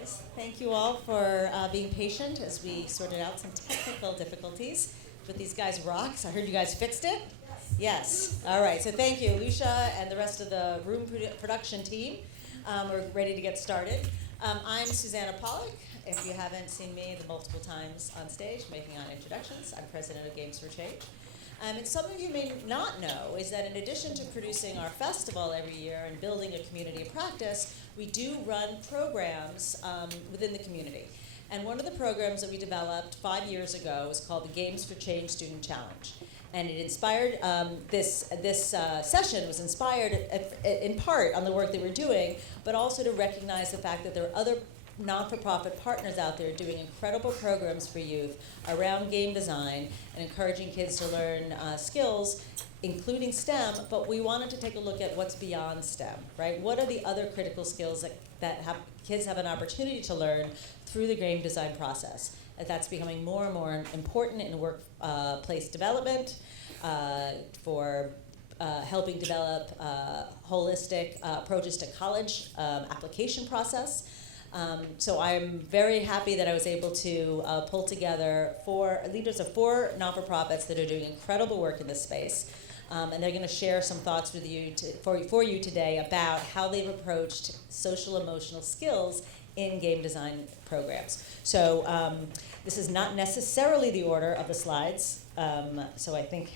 guys. Thank you all for being patient as we sorted out some technical difficulties. But these guys rocks. I heard you guys fixed it? Yes. All right. So thank you, Lucia, and the rest of the room production team. We're ready to get started. I'm Susanna Pollack. If you haven't seen me the multiple times on stage making on introductions, I'm president of Games for Change. And some of you may not know is that in addition to producing our festival every year and building a community of practice, we do run programs within the community. And one of the programs that we developed 5 years ago was called the Games for Change Student Challenge. And it inspired, this session was inspired in part on the work that we're doing, but also to recognize the fact that there are other non-for-profit partners out there doing incredible programs for youth around game design and encouraging kids to learn skills, including STEM, but we wanted to take a look at what's beyond STEM, right? What are the other critical skills that kids have an opportunity to learn through the game design process? And that's becoming more and more important in workplace development for helping develop holistic approaches to college application process. So I'm very happy that I was able to pull together leaders of 4 non-for-profits that are doing incredible work in this space. And they're going to share some thoughts with you for you today about how they've approached social-emotional skills in game design programs. So this is not necessarily the order of the slides. So I think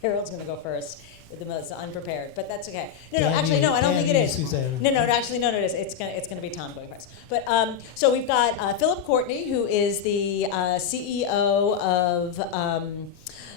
Harold's going to go first. The most unprepared, but that's okay. No, I don't think it is. Susanna. No, it is. It's gonna be Tom going first. But so we've got Phillip Courtney, who is the CEO of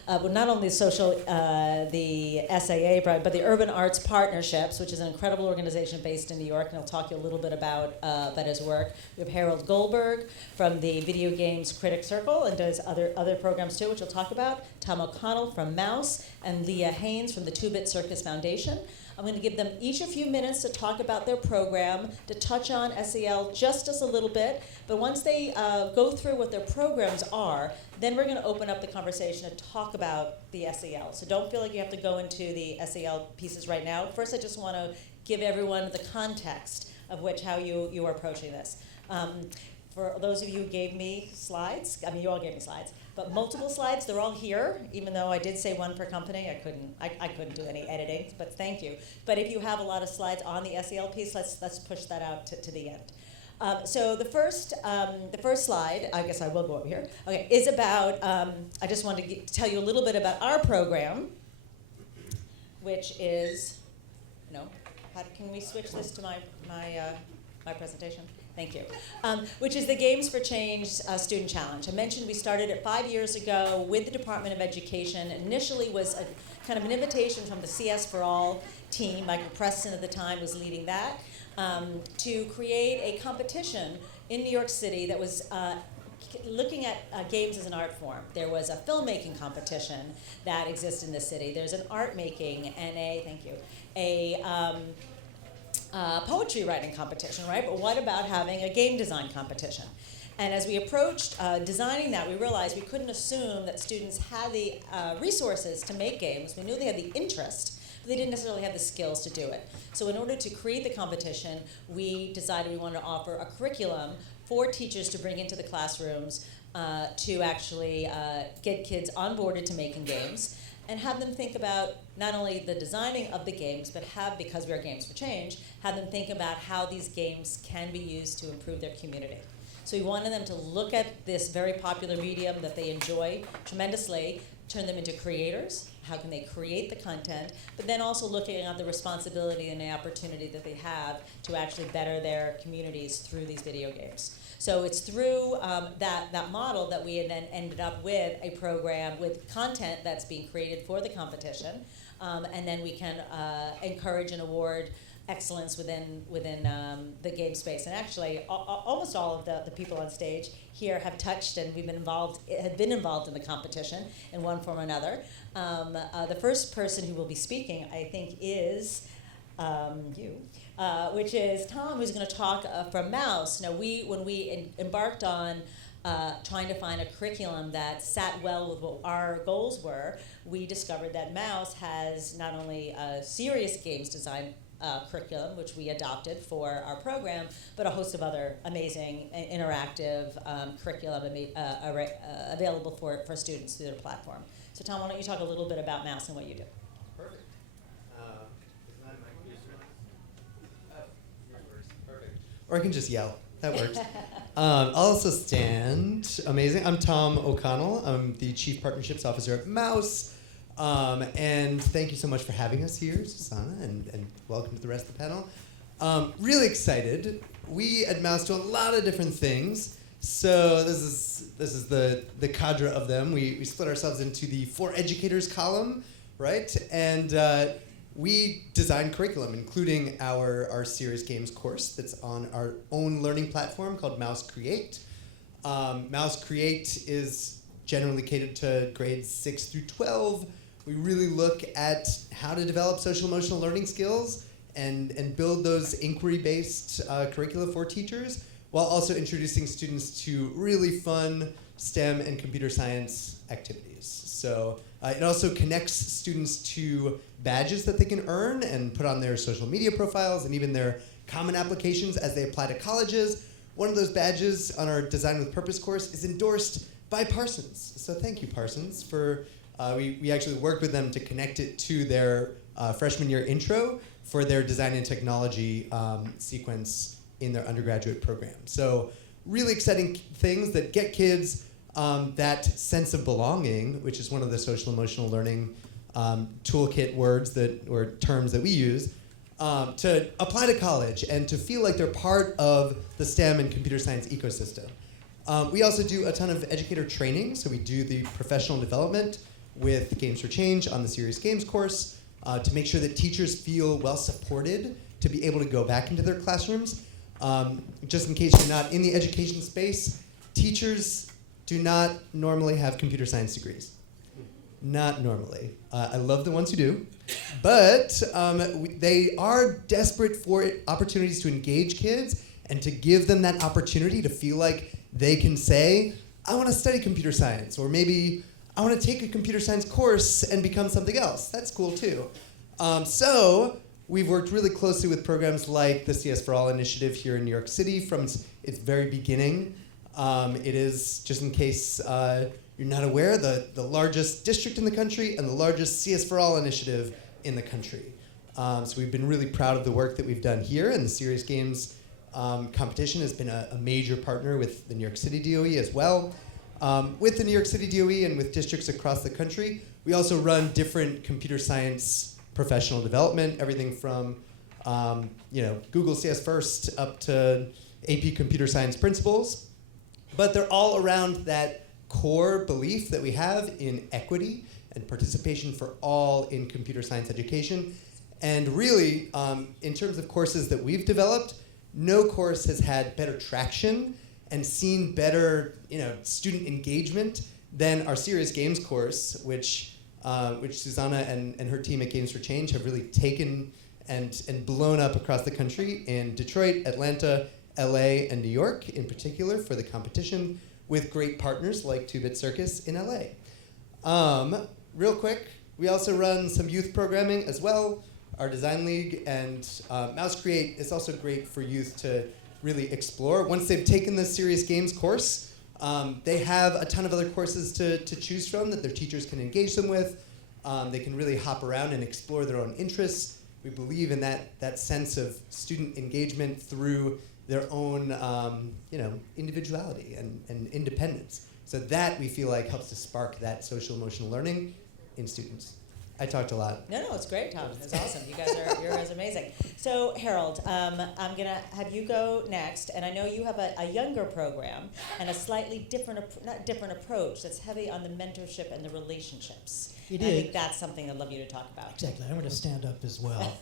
well, not only the SAA, but the Urban Arts Partnerships, which is an incredible organization based in New York, and I'll talk to you a little bit about his work. We have Harold Goldberg from the Video Games Critic Circle and does other programs too, which we'll talk about. Tom OConnell from Mouse, and Leah Haines from the 2-Bit Circus Foundation. I'm going to give them each a few minutes to talk about their program, to touch on SEL just a little bit. But once they go through what their programs are, then we're going to open up the conversation to talk about the SEL. So don't feel like you have to go into the SEL pieces right now. First, I just want to give everyone the context of how you are approaching this. For those of you who gave me slides, you all gave me slides, but multiple slides, they're all here, even though I did say one per company. I couldn't do any editing, but thank you. But if you have a lot of slides on the SEL piece, let's push that out to the end. So the first slide, I guess I will go over here, okay, is about, I just wanted to tell you a little bit about our program, which is, can we switch this to my presentation? Thank you. Which is the Games for Change Student Challenge. I mentioned we started it 5 years ago with the Department of Education. Initially was a kind of an invitation from the CS for All team. Michael Preston at the time was leading that, to create a competition in New York City that was looking at games as an art form. There was a filmmaking competition that exists in the city. There's an art making and a poetry writing competition, right? But what about having a game design competition? And as we approached designing that, we realized we couldn't assume that students had the resources to make games. We knew they had the interest, but they didn't necessarily have the skills to do it. So in order to create the competition, we decided we wanted to offer a curriculum for teachers to bring into the classrooms to actually get kids onboarded to making games, and have them think about not only the designing of the games, but because we are Games for Change, have them think about how these games can be used to improve their community. So we wanted them to look at this very popular medium that they enjoy tremendously, turn them into creators, how can they create the content, but then also looking at the responsibility and the opportunity that they have to actually better their communities through these video games. So it's through that model that we then ended up with a program with content that's being created for the competition, and then we can encourage and award excellence within the game space. And actually, almost all of the people on stage here have touched and have been involved in the competition in one form or another. The first person who will be speaking, I think, is you. Which is Tom, who's going to talk from Mouse. Now, when we embarked on trying to find a curriculum that sat well with what our goals were, we discovered that Mouse has not only a serious games design curriculum, which we adopted for our program, but a host of other amazing interactive curriculum available for students through their platform. So Tom, why don't you talk a little bit about Mouse and what you do? Perfect. Perfect. Or I can just yell. That works. I'll also stand. Amazing. I'm Tom O'Connell. I'm the Chief Partnerships Officer at Mouse. And thank you so much for having us here, Susanna, and welcome to the rest of the panel. Really excited. We at Mouse do a lot of different things. So this is the cadre of them. We split ourselves into the For Educators column, right? And we design curriculum, including our Serious Games course that's on our own learning platform called Mouse Create. Mouse Create is generally catered to grades 6 through 12. We really look at how to develop social emotional learning skills and build those inquiry-based curricula for teachers, while also introducing students to really fun STEM and computer science activities. So it also connects students to badges that they can earn and put on their social media profiles and even their common applications as they apply to colleges. One of those badges on our Design with Purpose course is endorsed by Parsons. So thank you, Parsons, for we actually worked with them to connect it to their freshman year intro for their design and technology sequence in their undergraduate program. So really exciting things that get kids that sense of belonging, which is one of the social emotional learning toolkit words or terms that we use, to apply to college and to feel like they're part of the STEM and computer science ecosystem. We also do a ton of educator training, so we do the professional development with Games for Change on the Serious Games course to make sure that teachers feel well supported to be able to go back into their classrooms. Just in case you're not in the education space, teachers do not normally have computer science degrees. Not normally. I love the ones who do, but they are desperate for opportunities to engage kids and to give them that opportunity to feel like they can say, I want to study computer science, or maybe I want to take a computer science course and become something else. That's cool too. So we've worked really closely with programs like the CS for All initiative here in New York City from its very beginning. It is, just in case you're not aware, the largest district in the country and the largest CS for All initiative in the country. So we've been really proud of the work that we've done here, and the Serious Games competition has been a major partner with the New York City DOE as well. With the New York City DOE and with districts across the country, we also run different computer science professional development, everything from Google CS First up to AP Computer Science Principles. But they're all around that core belief that we have in equity and participation for all in computer science education. And really, in terms of courses that we've developed, no course has had better traction and seen better student engagement than our Serious Games course, which Susanna and her team at Games for Change have really taken and blown up across the country in Detroit, Atlanta, LA, and New York in particular for the competition, with great partners like 2-Bit Circus in LA. Real quick, we also run some youth programming as well. Our Design League and Mouse Create is also great for youth to really explore. Once they've taken the Serious Games course, they have a ton of other courses to choose from that their teachers can engage them with. They can really hop around and explore their own interests. We believe in that sense of student engagement through their own individuality and independence. So that, we feel like, helps to spark that social emotional learning in students. I talked a lot. No, it's great, Tom. It's awesome. You guys are amazing. So Harold, I'm gonna have you go next, and I know you have a younger program and a slightly different approach that's heavy on the mentorship and the relationships. It I is. think that's something I'd love you to talk about. Exactly. I'm going to stand up as well.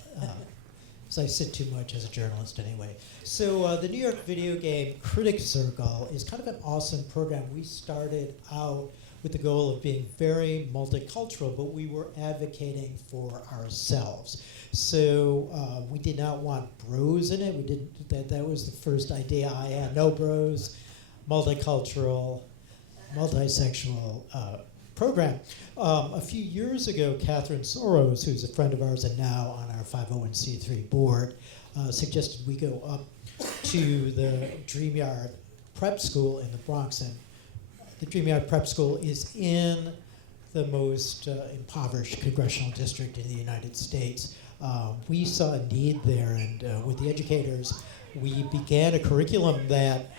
So I sit too much as a journalist anyway. So the New York Video Game Critic Circle is kind of an awesome program. We started out with the goal of being very multicultural, but we were advocating for ourselves. So we did not want bros in it. We didn't. That was the first idea I had. No bros, multicultural, multisexual, program. A few years ago, Catherine Soros, who's a friend of ours and now on our 501c3 board, suggested we go up to the Dreamyard Prep School in the Bronx. And the Dreamyard Prep School is in the most impoverished congressional district in the United States. We saw a need there, and with the educators, we began a curriculum that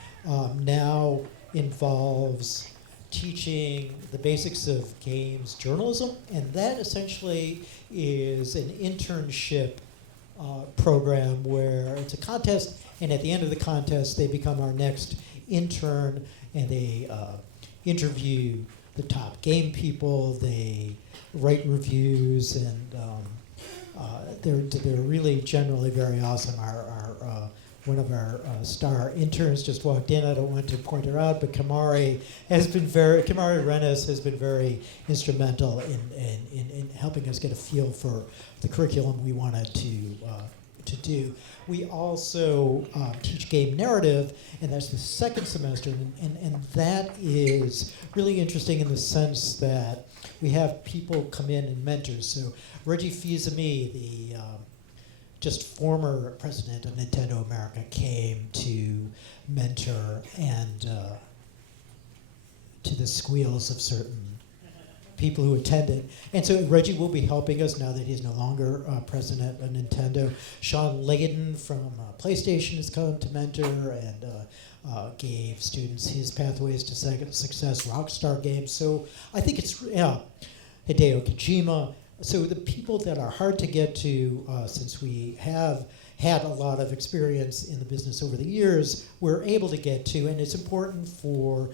now involves teaching the basics of games journalism, and that essentially is an internship program where it's a contest, and at the end of the contest, they become our next intern, and they interview the top game people, they write reviews, and they're really generally very awesome. One of our star interns just walked in. I don't want to point her out, but Kamari Rennes has been very instrumental in helping us get a feel for the curriculum we wanted to do. We also teach game narrative, and that's the second semester, and that is really interesting in the sense that we have people come in and mentor. So Reggie Fils-Aimé, the just former president of Nintendo America, came to mentor and to the squeals of certain people who attended. And so Reggie will be helping us now that he's no longer president of Nintendo. Sean Layden from PlayStation has come to mentor and gave students his pathways to success, Rockstar Games. So I think it's Hideo Kojima. So the people that are hard to get to, since we have had a lot of experience in the business over the years, we're able to get to, and it's important for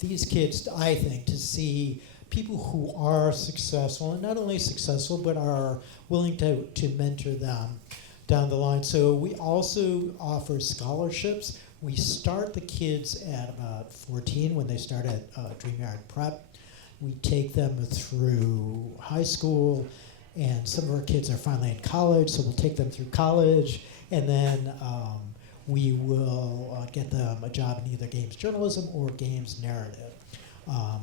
these kids, I think, to see people who are successful, and not only successful, but are willing to mentor them down the line. So we also offer scholarships. We start the kids at about 14 when they start at Dreamyard Prep. We take them through high school, and some of our kids are finally in college, so we'll take them through college, and then we will get them a job in either games journalism or games narrative.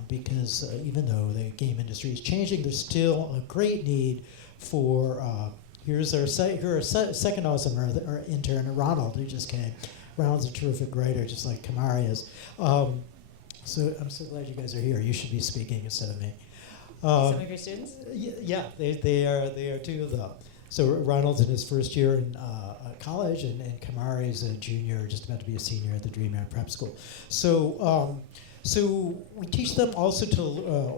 Because even though the game industry is changing, there's still a great need for, here's our second awesome our intern, Ronald, who just came. Ronald's a terrific writer, just like Kamari is. So I'm so glad you guys are here. You should be speaking instead of me. Some of your students? Yeah, they are two of them. So Ronald's in his first year in college, and Kamari is a junior, just about to be a senior at the Dreamyard Prep School. So we teach them also to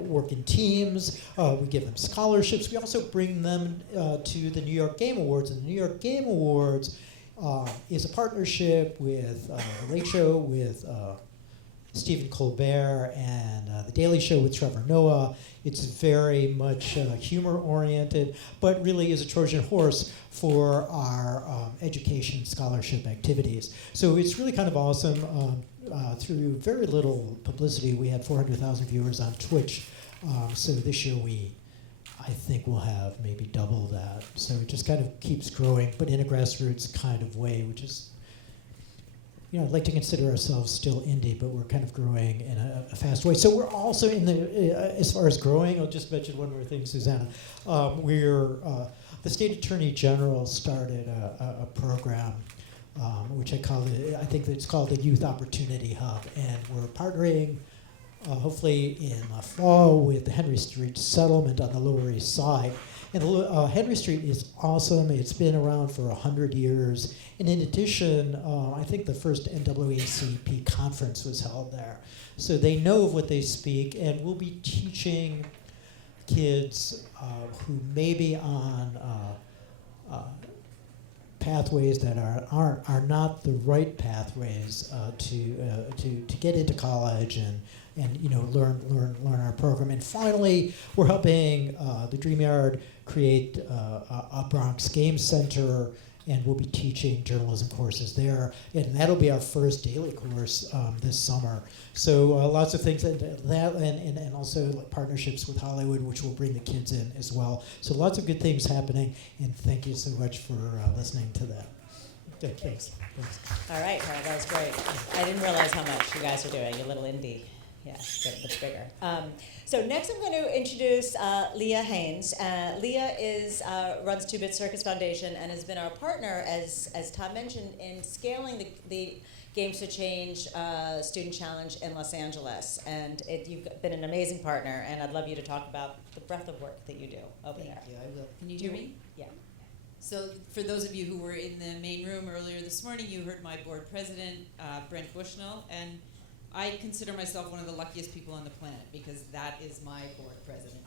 work in teams. We give them scholarships. We also bring them to the New York Game Awards, and the New York Game Awards is a partnership with The Late Show with Stephen Colbert and The Daily Show with Trevor Noah. It's very much humor-oriented, but really is a Trojan horse for our education scholarship activities. So it's really kind of awesome. Through very little publicity, we had 400,000 viewers on Twitch. So this year I think we'll have maybe double that. So it just kind of keeps growing, but in a grassroots kind of way, which is, I'd like to consider ourselves still indie, but we're kind of growing in a fast way. So we're also in as far as growing, I'll just mention one more thing, Susanna. The state attorney general started a program which I think it's called the Youth Opportunity Hub, and we're partnering hopefully in the fall with the Henry Street Settlement on the Lower East Side. And Henry Street is awesome. It's been around for 100 years. And in addition, I think the first NAACP conference was held there. So they know of what they speak, and we'll be teaching kids who may be on pathways that are not the right pathways to get into college and learn our program. And finally, we're helping the Dreamyard create a Bronx Game Center, and we'll be teaching journalism courses there, and that'll be our first daily course this summer. So lots of things and also partnerships with Hollywood, which will bring the kids in as well. So lots of good things happening, and thank you so much for listening to that. Okay, thanks. All right, that was great. I didn't realize how much you guys are doing. You're a little indie. Yeah, get much bigger. So next I'm going to introduce Leah Haines. Leah runs 2-Bit Circus Foundation and has been our partner, as Tom mentioned, in scaling the Games to Change Student Challenge in Los Angeles. And you've been an amazing partner, and I'd love you to talk about the breadth of work that you do over there. Thank you, I will. Can you hear me? Yeah. So for those of you who were in the main room earlier this morning, you heard my board president, Brent Bushnell, and I consider myself one of the luckiest people on the planet because that is my board president.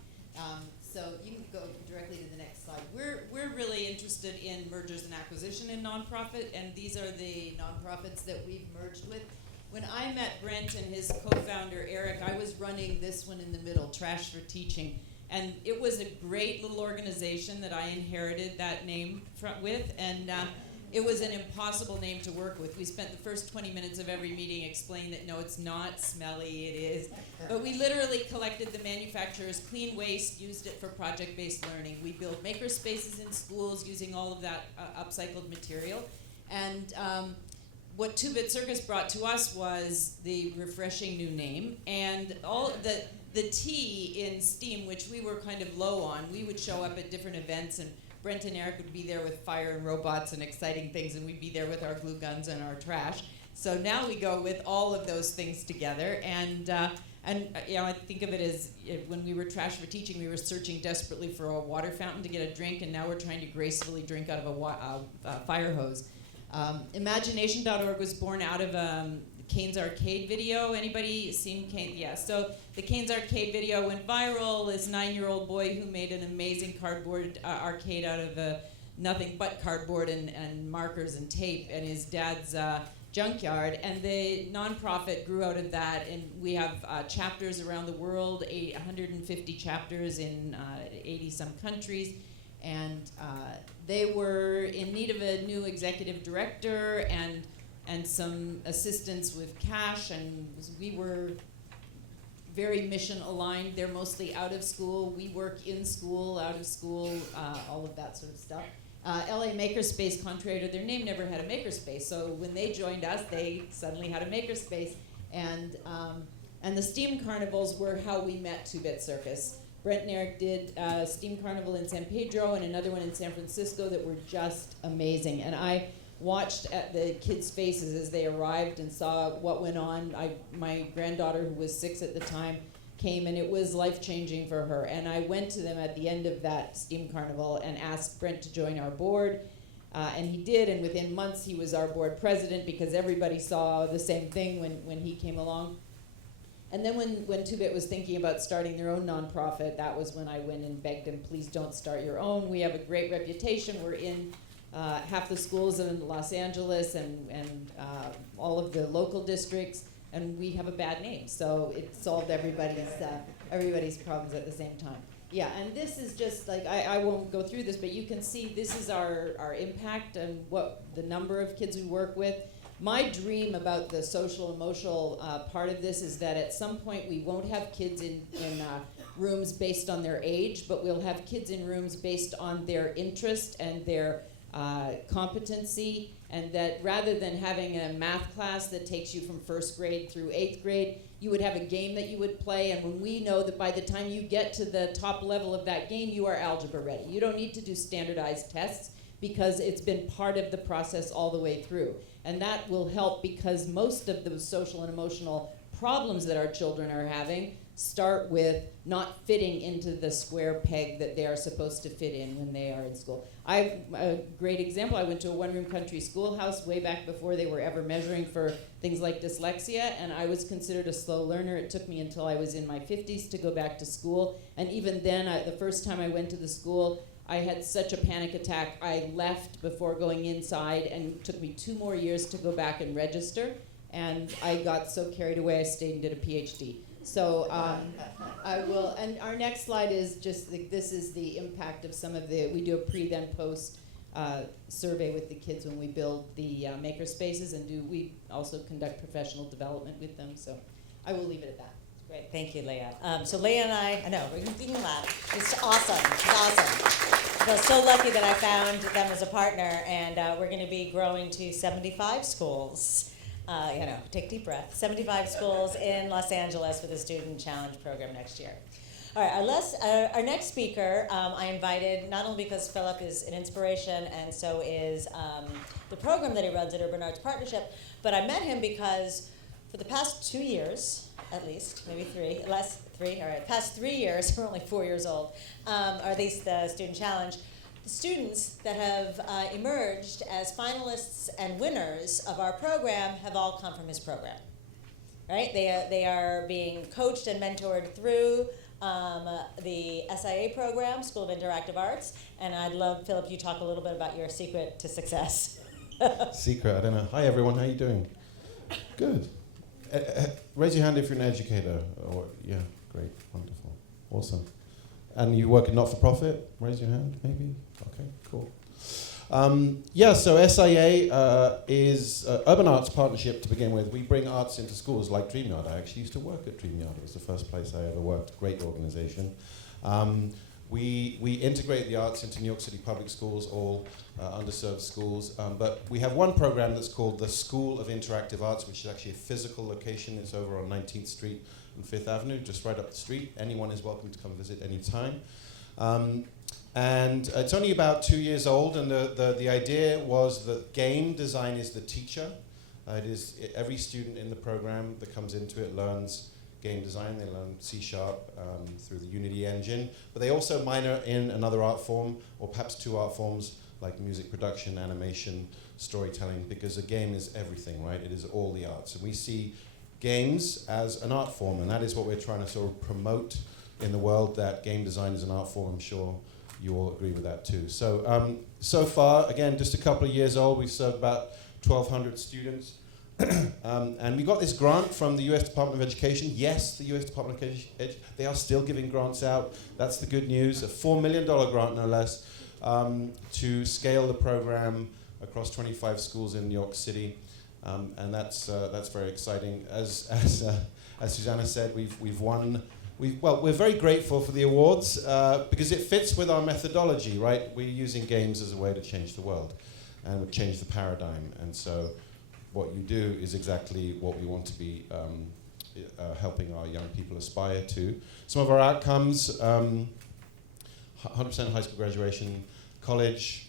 So you can go directly to the next slide. We're really interested in mergers and acquisition in nonprofit, and these are the nonprofits that we've merged with. When I met Brent and his co-founder Eric, I was running this one in the middle, Trash for Teaching, and it was a great little organization that I inherited that name with, and it was an impossible name to work with. We spent the first 20 minutes of every meeting explaining that no, it's not smelly, it is. But we literally collected the manufacturer's clean waste, used it for project-based learning. We built maker spaces in schools using all of that upcycled material. And what 2-Bit Circus brought to us was the refreshing new name and all the T in STEAM, which we were kind of low on. We would show up at different events, and Brent and Eric would be there with fire and robots and exciting things, and we'd be there with our glue guns and our trash. So now we go with all of those things together, and I think of it as when we were Trash for Teaching, we were searching desperately for a water fountain to get a drink, and now we're trying to gracefully drink out of a fire hose. Imagination.org was born out of Kane's Arcade video. Anybody seen Kane? Yeah, so the Kane's Arcade video went viral. This 9-year-old boy who made an amazing cardboard arcade out of nothing but cardboard and markers and tape and his dad's junkyard. And the nonprofit grew out of that, and we have chapters around the world, 150 chapters in 80-some countries. And they were in need of a new executive director and some assistance with cash, and we were very mission aligned. They're mostly out of school. We work in school, out of school, all of that sort of stuff. LA Makerspace, contrary to their name, never had a makerspace. So when they joined us, they suddenly had a makerspace. And the STEAM carnivals were how we met 2-Bit Circus. Brent and Eric did a STEAM carnival in San Pedro and another one in San Francisco that were just amazing. And I watched at the kids' faces as they arrived and saw what went on. My granddaughter, who was 6 at the time, came, and it was life-changing for her. And I went to them at the end of that STEAM carnival and asked Brent to join our board, and he did, and within months he was our board president because everybody saw the same thing when he came along. And then when 2-Bit was thinking about starting their own nonprofit, that was when I went and begged him, please don't start your own. We have a great reputation. We're in half the schools in Los Angeles and all of the local districts, and we have a bad name. So it solved everybody's problems at the same time. Yeah, and this is just like, I won't go through this, but you can see this is our impact and what the number of kids we work with. My dream about the social emotional part of this is that at some point we won't have kids in rooms based on their age, but we'll have kids in rooms based on their interest and their competency, and that rather than having a math class that takes you from 1st grade through 8th grade, you would have a game that you would play, and when we know that by the time you get to the top level of that game, you are algebra ready. You don't need to do standardized tests because it's been part of the process all the way through. And that will help because most of the social and emotional problems that our children are having start with not fitting into the square peg that they are supposed to fit in when they are in school. A great example, I went to a one-room country schoolhouse way back before they were ever measuring for things like dyslexia, and I was considered a slow learner. It took me until I was in my 50s to go back to school, and even then, the first time I went to the school, I had such a panic attack. I left before going inside, and it took me 2 more years to go back and register, and I got so carried away I stayed and did a PhD. So I will, and our next slide is just, this is the impact of some of the, we do a pre then post survey with the kids when we build the maker spaces, and we also conduct professional development with them, so I will leave it at that. Great, thank you, Leah. So Leah and I know, we can laugh. It's awesome, it's awesome. I feel so lucky that I found them as a partner, and we're gonna be growing to 75 schools take a deep breath. 75 schools in Los Angeles with a student challenge program next year. All right, our next speaker I invited not only because Phillip is an inspiration and so is the program that he runs at Urban Arts Partnership, but I met him because for the past 2 years, at least, maybe past 3 years, we're only 4 years old, or at least the Student Challenge, the students that have emerged as finalists and winners of our program have all come from his program, right? They are being coached and mentored through the SIA program, School of Interactive Arts, and I'd love, Phillip, you talk a little bit about your secret to success. Secret, I don't know. Hi everyone, how you doing? Good. Raise your hand if you're an educator. Yeah, great, wonderful, awesome. And you work in not-for-profit? Raise your hand, maybe? Okay, cool. So SIA is Urban Arts Partnership to begin with. We bring arts into schools like DreamYard. I actually used to work at DreamYard. It was the first place I ever worked. Great organization. We integrate the arts into New York City public schools, all underserved schools. But we have one program that's called the School of Interactive Arts, which is actually a physical location. It's over on 19th Street and 5th Avenue, just right up the street. Anyone is welcome to come visit anytime. And it's only about 2 years old, and the idea was that game design is the teacher. Every student in the program that comes into it learns game design. They learn C# through the Unity engine, but they also minor in another art form, or perhaps 2 art forms, like music production, animation, storytelling, because a game is everything, right? It is all the arts. And we see games as an art form, and that is what we're trying to sort of promote in the world, that game design is an art form. I'm sure you all agree with that too. So, so far, again, just a couple of years old, we've served about 1,200 students. And we got this grant from the US Department of Education. Yes, the US Department of Education, they are still giving grants out. That's the good news. A $4 million grant, no less, to scale the program across 25 schools in New York City. And that's very exciting. As Susanna said, we've won. We're very grateful for the awards because it fits with our methodology, right? We're using games as a way to change the world and change the paradigm. And so what you do is exactly what we want to be helping our young people aspire to. Some of our outcomes, 100% high school graduation, college,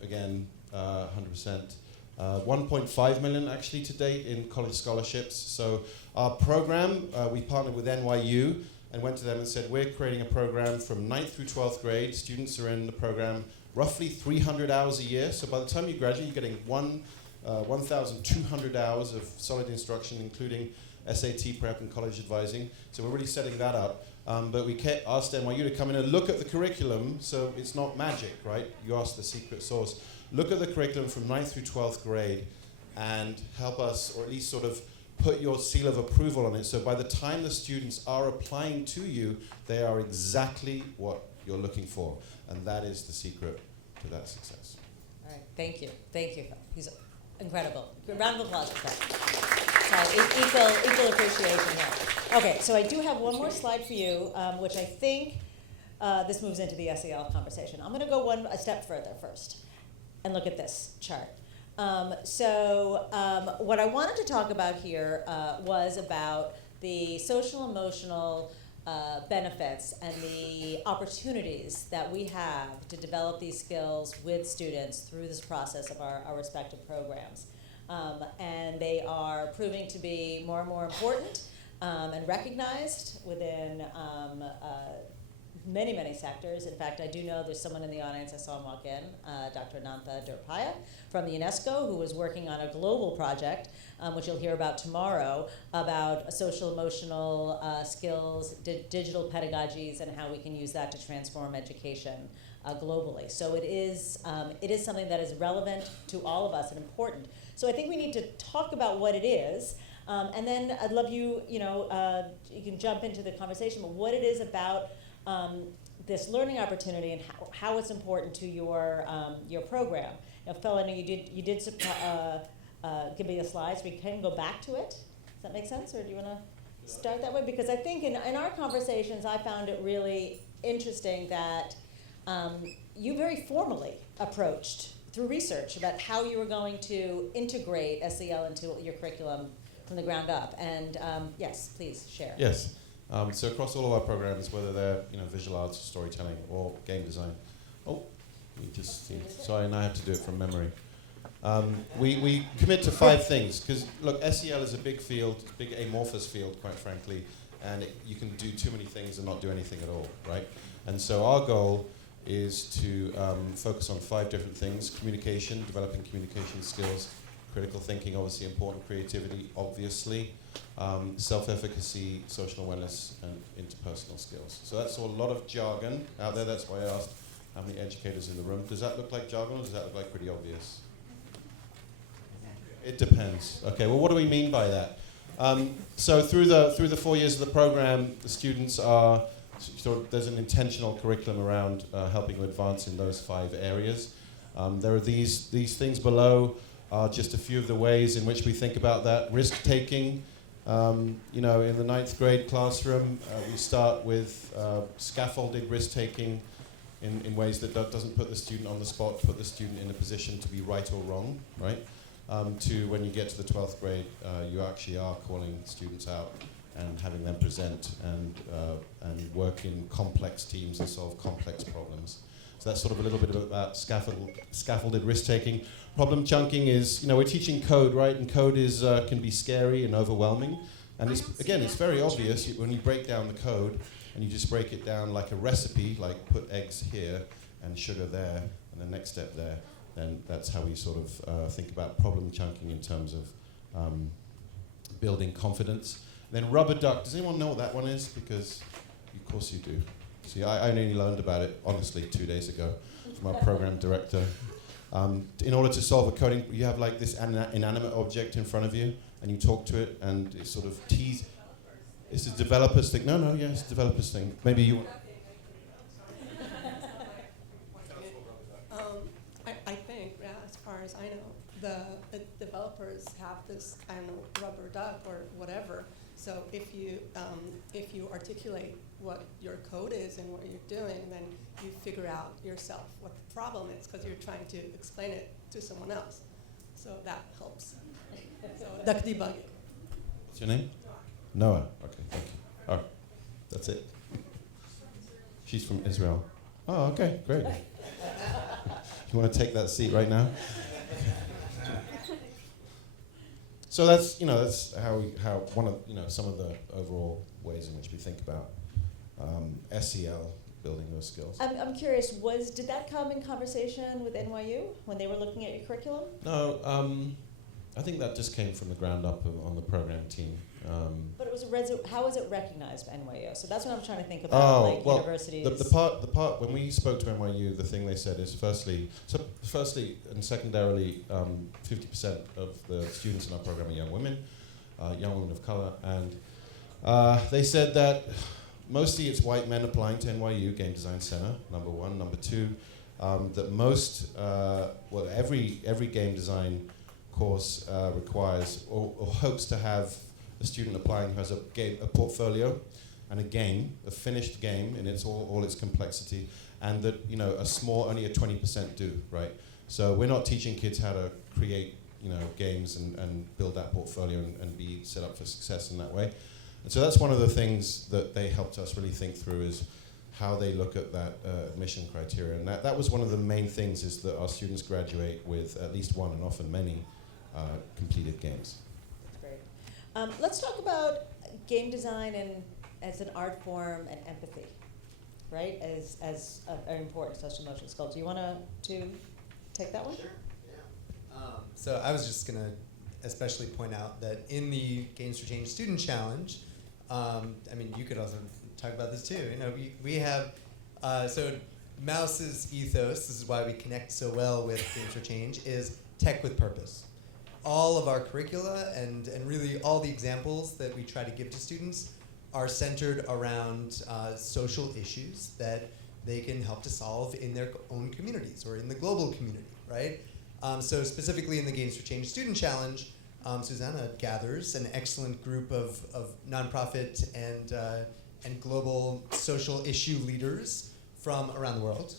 again, 100%. 1.5 million actually to date in college scholarships. So our program, we partnered with NYU and went to them and said, we're creating a program from 9th through 12th grade. Students are in the program roughly 300 hours a year. So by the time you graduate, you're getting 1,200 hours of solid instruction, including SAT prep and college advising. So we're really setting that up. But we asked NYU to come in and look at the curriculum, so it's not magic, right? You ask the secret sauce. Look at the curriculum from 9th through 12th grade and help us, or at least sort of put your seal of approval on it. So by the time the students are applying to you, they are exactly what you're looking for. And that is the secret to that success. All right, thank you. Thank you. He's incredible. Round of applause for that. So equal appreciation here. Okay, so I do have one more slide for you, which I think this moves into the SEL conversation. I'm going to go a step further first and look at this chart. What I wanted to talk about here was about the social emotional benefits and the opportunities that we have to develop these skills with students through this process of our respective programs. And they are proving to be more and more important and recognized within many, many sectors. In fact, I do know there's someone in the audience, I saw him walk in, Dr. Anantha Durpaya from the UNESCO, who was working on a global project, which you'll hear about tomorrow, about social emotional skills, digital pedagogies, and how we can use that to transform education globally. So it is something that is relevant to all of us and important. So I think we need to talk about what it is, and then I'd love you can jump into the conversation, but what it is about this learning opportunity and how it's important to your program. Now, Phil, I know you did give me the slides. We can go back to it. Does that make sense, or do you want to start that way? Because I think in our conversations, I found it really interesting that you very formally approached through research about how you were going to integrate SEL into your curriculum from the ground up. And yes, please share. Yes. So across all of our programs, whether they're visual arts, storytelling, or game design. Oh, we just see. Sorry, now I have to do it from memory. We commit to 5 things because look, SEL is a big field, big amorphous field, quite frankly, and you can do too many things and not do anything at all, right? And so our goal is to focus on 5 different things: communication, developing communication skills, critical thinking, obviously important, creativity, obviously, self-efficacy, social awareness, and interpersonal skills. So that's a lot of jargon out there. That's why I asked how many educators in the room. Does that look like jargon, or does that look like pretty obvious? It depends. Okay, well, what do we mean by that? So through the 4 years of the program, the students are, there's an intentional curriculum around helping them advance in those 5 areas. There are these things below are just a few of the ways in which we think about that. Risk-taking, in the 9th grade classroom, we start with scaffolded risk-taking in ways that doesn't put the student on the spot, put the student in a position to be right or wrong, right? To when you get to the 12th grade, you actually are calling students out and having them present and work in complex teams and solve complex problems. So that's sort of a little bit about scaffolded risk-taking. Problem chunking is, we're teaching code, right? And code is can be scary and overwhelming. And it's very obvious when you break down the code and you just break it down like a recipe, like put eggs here and sugar there and the next step there. Then that's how we sort of think about problem chunking in terms of building confidence. And then rubber duck, does anyone know what that one is? Because of course you do. See, I only learned about it, honestly, 2 days ago from our program director. In order to solve a coding, you have like this inanimate object in front of you, and you talk to it, and it sort of tease. It's a developer's thing. No, it's a developer's thing. Maybe you. I think, as far as I know, the developers have this, rubber duck or whatever. So if you articulate what your code is and what you're doing, then you figure out yourself what the problem is because you're trying to explain it to someone else. So that helps. So duck debugging. What's your name? Noah. Okay, thank you. All right, that's it. She's from Israel. Oh, okay, great. You want to take that seat right now? So that's how one of some of the overall ways in which we think about SEL, building those skills. I'm curious, did that come in conversation with NYU when they were looking at your curriculum? No, I think that just came from the ground up on the program team. But it was how was it recognized by NYU? So that's what I'm trying to think about, universities. The part when we spoke to NYU, the thing they said is firstly and secondarily, 50% of the students in our program are young women of color, and they said that mostly it's white men applying to NYU Game Design Center, number one. Number two, that most, every game design course requires or hopes to have a student applying who has a portfolio and a finished game in all its complexity, and that only a 20% do, right? So we're not teaching kids how to create games and build that portfolio and be set up for success in that way. And so that's one of the things that they helped us really think through is how they look at that admission criteria. And that was one of the main things, is that our students graduate with at least one and often many completed games. That's great. Let's talk about game design as an art form and empathy, right? As an important social emotional skill. Do you want to take that one? Sure. Yeah. So I was just going to especially point out that in the Games for Change Student Challenge, you could also talk about this too. We have, so Mouse's ethos, this is why we connect so well with Games for Change, is tech with purpose. All of our curricula and really all the examples that we try to give to students are centered around social issues that they can help to solve in their own communities or in the global community, right? So specifically in the Games for Change Student Challenge, Susanna gathers an excellent group of nonprofit and global social issue leaders from around the world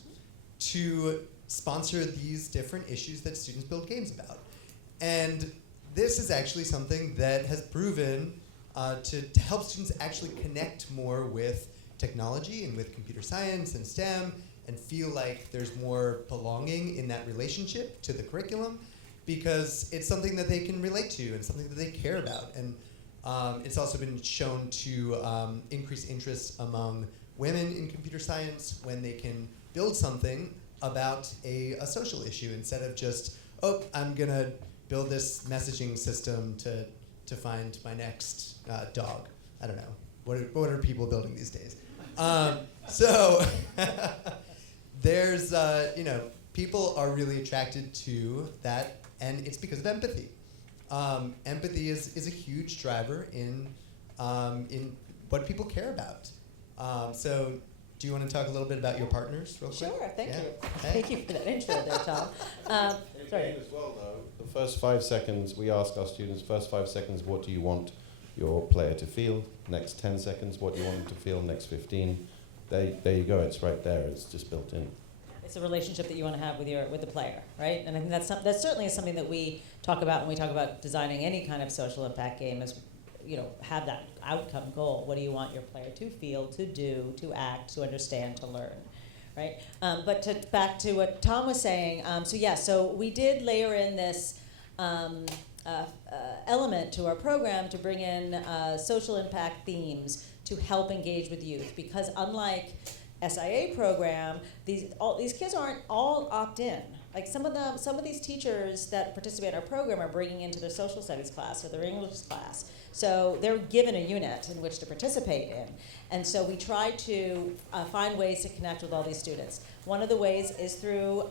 to sponsor these different issues that students build games about. And this is actually something that has proven to help students actually connect more with technology and with computer science and STEM and feel like there's more belonging in that relationship to the curriculum because it's something that they can relate to and something that they care about. And it's also been shown to increase interest among women in computer science when they can build something about a social issue instead of just, oh, I'm going to build this messaging system to find my next dog. I don't know. What are people building these days? So there's, people are really attracted to that, and it's because of empathy. Empathy is a huge driver in what people care about. So do you want to talk a little bit about your partners real quick? Sure, thank Yeah. you. Hey. Thank you for that intro there, Tom. In Sorry. game as well, though, the first 5 seconds, we ask our students, first 5 seconds, what do you want your player to feel? Next 10 seconds, what do you want them to feel? Next 15. There you go. It's right there. It's just built in. It's a relationship that you want to have with the player, right? And I think that certainly is something that we talk about when we talk about designing any kind of social impact game is, have that outcome goal. What do you want your player to feel, to do, to act, to understand, to learn, right? But back to what Tom was saying, so we did layer in this element to our program to bring in social impact themes to help engage with youth, because unlike SIA program, these kids aren't all opt-in. Like some of these teachers that participate in our program are bringing into their social studies class or their English class. So they're given a unit in which to participate in. And so we try to find ways to connect with all these students. One of the ways is through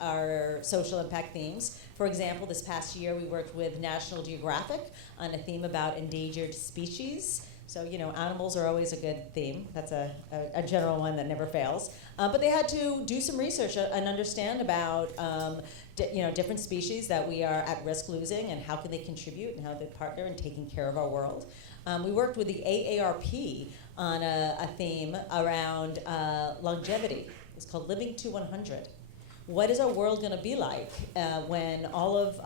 our social impact themes. For example, this past year we worked with National Geographic on a theme about endangered species. So, animals are always a good theme. That's a general one that never fails. But they had to do some research and understand about, different species that we are at risk losing and how can they contribute and how they partner in taking care of our world. We worked with the AARP on a theme around longevity. It's called Living to 100. What is our world going to be like when all of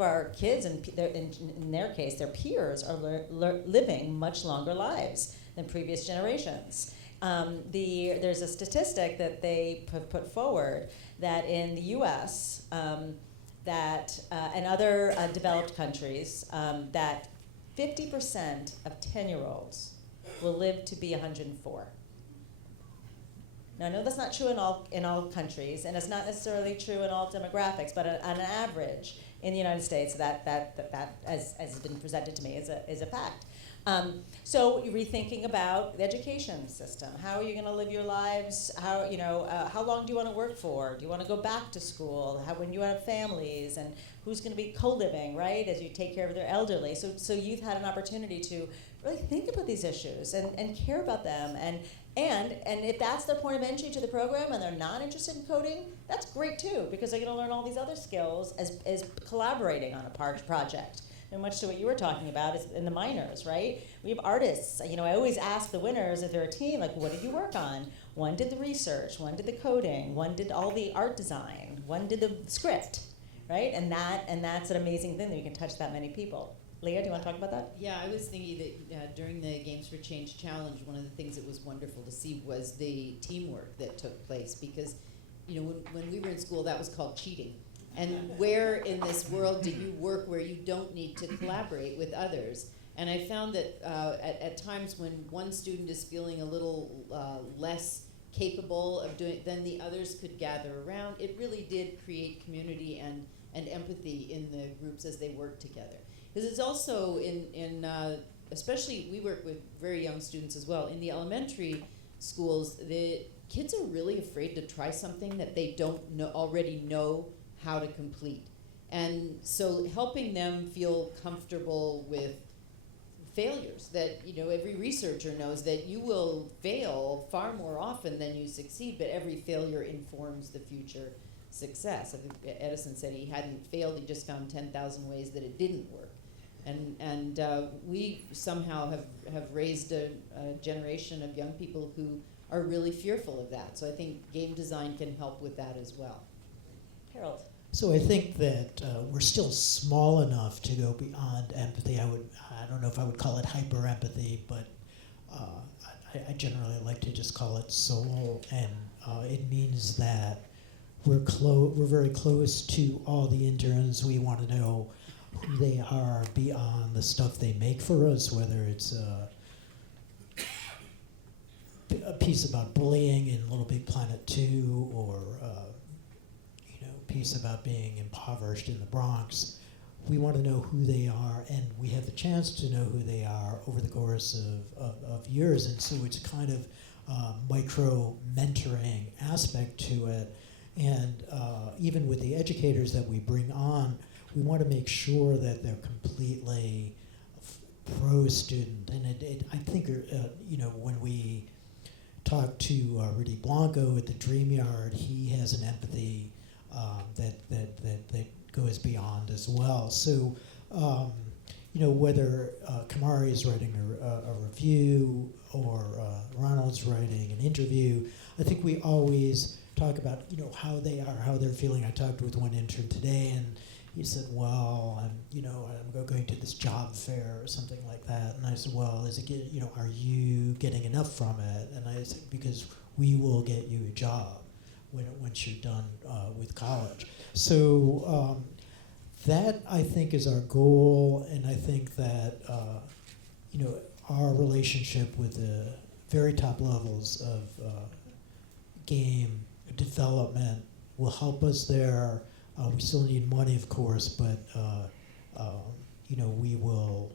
our kids, and in their case, their peers, are living much longer lives than previous generations? There's a statistic that they put forward that in the U.S. And other developed countries, that 50% of 10-year-olds will live to be 104. Now, I know that's not true in all countries, and it's not necessarily true in all demographics, but on an average in the United States, that as has been presented to me is a fact. So you're rethinking about the education system. How are you going to live your lives? How long do you want to work for? Do you want to go back to school? When you have families, and who's going to be co-living, right, as you take care of their elderly? So youth had an opportunity to really think about these issues and care about them. And if that's their point of entry to the program and they're not interested in coding, that's great too, because they're going to learn all these other skills as collaborating on a project. And much to what you were talking about is in the minors, right? We have artists. I always ask the winners if they're a team, like, what did you work on? One did the research, one did the coding, one did all the art design, one did the script, right? And that's an amazing thing that you can touch that many people. Leah, do you want to talk about that? Yeah, I was thinking that during the Games for Change Challenge, one of the things that was wonderful to see was the teamwork that took place, because when we were in school, that was called cheating. And where in this world do you work where you don't need to collaborate with others? And I found that at times when one student is feeling a little less capable of doing, then the others could gather around. It really did create community and empathy in the groups as they worked together. Because it's also especially we work with very young students as well. In the elementary schools, the kids are really afraid to try something that they don't already know how to complete. And so helping them feel comfortable with failures, that every researcher knows that you will fail far more often than you succeed, but every failure informs the future success. I think Edison said he hadn't failed, he just found 10,000 ways that it didn't work. And we somehow have raised a generation of young people who are really fearful of that. So I think game design can help with that as well. Harold. So I think that we're still small enough to go beyond empathy. I don't know if I would call it hyper empathy, but I generally like to just call it soul, and it means that we're very close to all the interns. We want to know who they are beyond the stuff they make for us, whether it's a piece about bullying in Little Big Planet 2, or a piece about being impoverished in the Bronx. We want to know who they are, and we have the chance to know who they are over the course of years, and so it's kind of micro mentoring aspect to it. And even with the educators that we bring on, we want to make sure that they're completely pro-student. And I think, when we talk to Rudy Blanco at the Dream Yard, he has an empathy that goes beyond as well. So, whether Kamari is writing a review or Ronald's writing an interview, I think we always talk about how they are, how they're feeling. I talked with one intern today, and he said, "Well, I'm going to this job fair or something like that." And I said, "Well, are you getting enough from it?" And I said, "Because we will get you a job once you're done with college." So that, I think, is our goal, and I think that our relationship with the very top levels of game development will help us there. We still need money, of course, but we will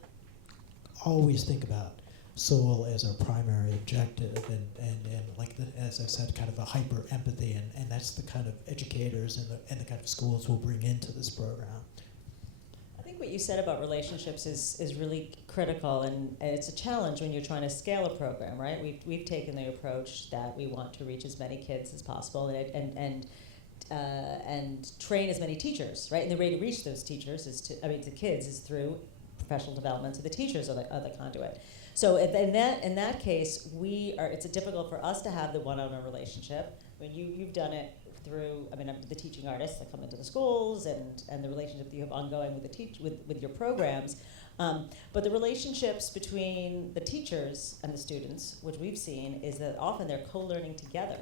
always think about soul as our primary objective, and like as I said, kind of a hyper empathy, and that's the kind of educators and the kind of schools we'll bring into this program. I think what you said about relationships is really critical, and it's a challenge when you're trying to scale a program, right? We've taken the approach that we want to reach as many kids as possible, and train as many teachers, right? And the way to reach those teachers to kids is through professional development. So the teachers are the conduit. So in that case, it's difficult for us to have the one-on-one relationship. I mean, you've done it through, the teaching artists that come into the schools, and the relationship that you have ongoing with your programs. But the relationships between the teachers and the students, which we've seen, is that often they're co-learning together.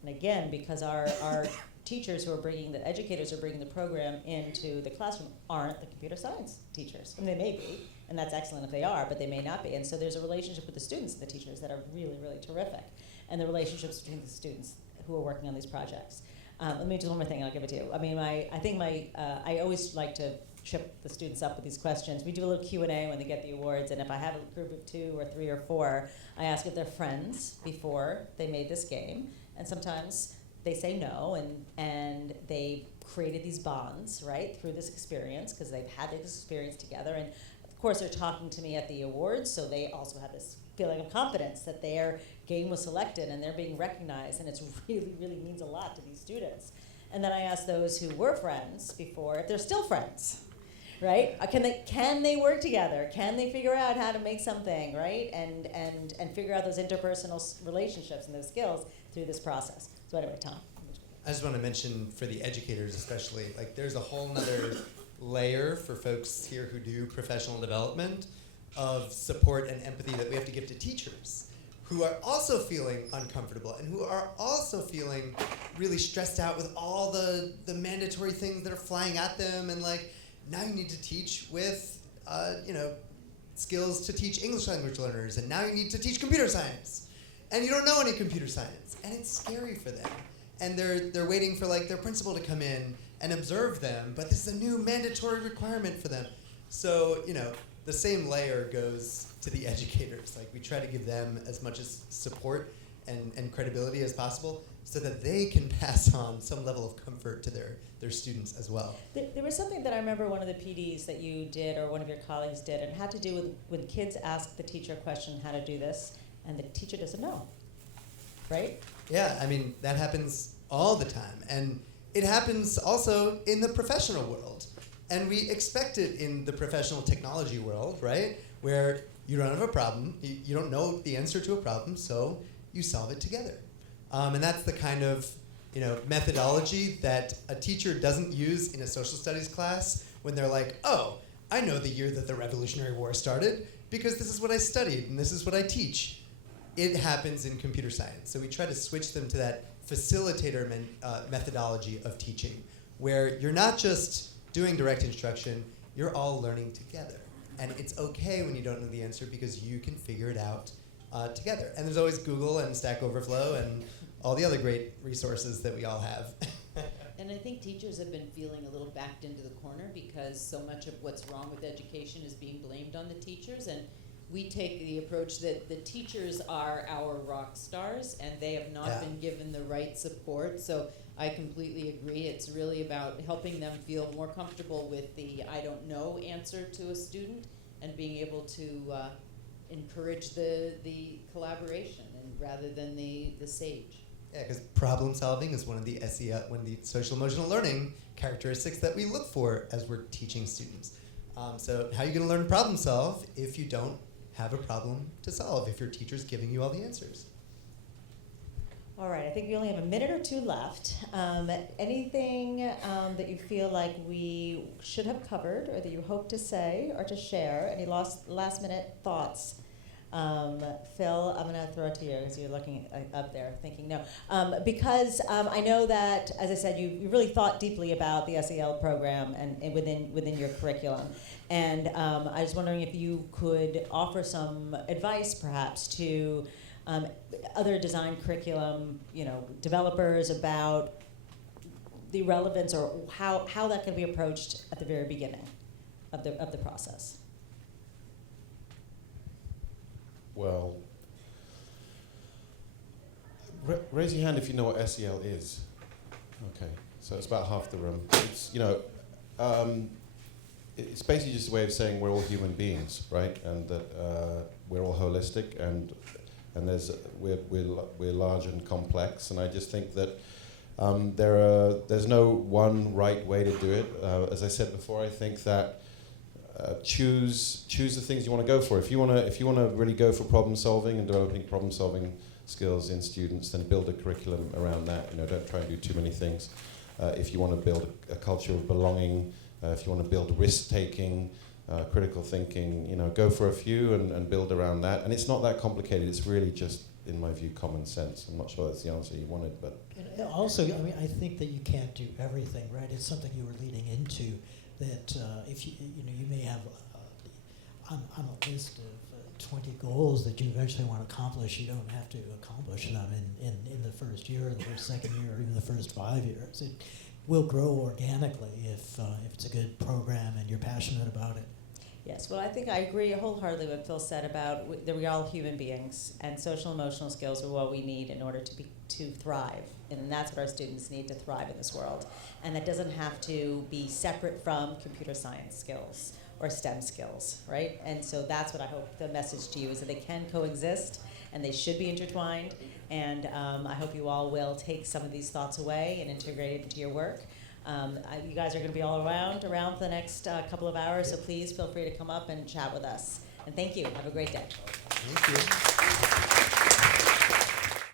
And again, because our teachers the educators who are bringing the program into the classroom aren't the computer science teachers. And they may be, and that's excellent if they are, but they may not be. And so there's a relationship with the students and the teachers that are really, really terrific. And the relationships between the students who are working on these projects. Let me do one more thing, I'll give it to you. I always like to trip the students up with these questions. We do a little Q&A when they get the awards, and if I have a group of 2 or 3 or 4, I ask if they're friends before they made this game. And sometimes they say no, and they've created these bonds, right, through this experience, because they've had this experience together. And of course, they're talking to me at the awards, so they also have this feeling of confidence that their game was selected and they're being recognized, and it's really, really means a lot to these students. And then I ask those who were friends before if they're still friends, right? Can they work together? Can they figure out how to make something, right? And figure out those interpersonal relationships and those skills through this process. So anyway, Tom. I just want to mention for the educators especially, like there's a whole nother layer for folks here who do professional development of support and empathy that we have to give to teachers who are also feeling uncomfortable and who are also feeling really stressed out with all the mandatory things that are flying at them, and like now you need to teach with skills to teach English language learners, and now you need to teach computer science, and you don't know any computer science, and it's scary for them, and they're waiting for like their principal to come in and observe them, but this is a new mandatory requirement for them. So the same layer goes to the educators. Like we try to give them as much as support and credibility as possible so that they can pass on some level of comfort to their students as well. There was something that I remember one of the PDs that you did or one of your colleagues did, and it had to do with when kids ask the teacher a question, how to do this, and the teacher doesn't know, right? Yeah, that happens all the time. And it happens also in the professional world. And we expect it in the professional technology world, right? Where you don't have a problem, you don't know the answer to a problem, so you solve it together. And that's the kind of methodology that a teacher doesn't use in a social studies class when they're like, oh, I know the year that the Revolutionary War started because this is what I studied and this is what I teach. It happens in computer science. So we try to switch them to that facilitator methodology of teaching, where you're not just doing direct instruction, you're all learning together. And it's okay when you don't know the answer because you can figure it out together. And there's always Google and Stack Overflow and all the other great resources that we all have. And I think teachers have been feeling a little backed into the corner because so much of what's wrong with education is being blamed on the teachers. And we take the approach that the teachers are our rock stars and they have not been given the right support. So I completely agree. It's really about helping them feel more comfortable with the I don't know answer to a student and being able to encourage the collaboration and rather than the sage. Yeah, because problem solving is one of the SEL, one of the social emotional learning characteristics that we look for as we're teaching students. So how are you going to learn to problem solve if you don't have a problem to solve, if your teacher's giving you all the answers? All right, I think we only have a minute or two left. Anything that you feel like we should have covered or that you hope to say or to share? Any last minute thoughts? Phil, I'm going to throw it to you because you're looking up there thinking no. Because I know that, as I said, you really thought deeply about the SEL program and within your curriculum. And I was wondering if you could offer some advice perhaps to other design curriculum, developers about the relevance or how that can be approached at the very beginning of the process. Well, raise your hand if you know what SEL is. Okay, so it's about half the room. It's it's basically just a way of saying we're all human beings, right? And that we're all holistic and we're large and complex. And I just think that there's no one right way to do it. As I said before, I think that choose the things you want to go for. If you want to really go for problem solving and developing problem solving skills in students, then build a curriculum around that. Don't try and do too many things. If you want to build a culture of belonging, if you want to build risk taking, critical thinking, go for a few and build around that. And it's not that complicated. It's really just, in my view, common sense. I'm not sure that's the answer you wanted, but and also, I think that you can't do everything, right? It's something you were leading into. That if you may have on a list of 20 goals that you eventually want to accomplish, you don't have to accomplish them in the first year, or the first second year, or even the first 5 years. It will grow organically if it's a good program and you're passionate about it. Yes, well, I think I agree wholeheartedly with what Phil said about that we're all human beings, and social emotional skills are what we need in order to thrive, and that's what our students need to thrive in this world. And that doesn't have to be separate from computer science skills or STEM skills, right? And so that's what I hope the message to you is that they can coexist and they should be intertwined. And I hope you all will take some of these thoughts away and integrate it into your work. You guys are going to be all around for the next couple of hours, so please feel free to come up and chat with us. And thank you. Have a great day. Thank you.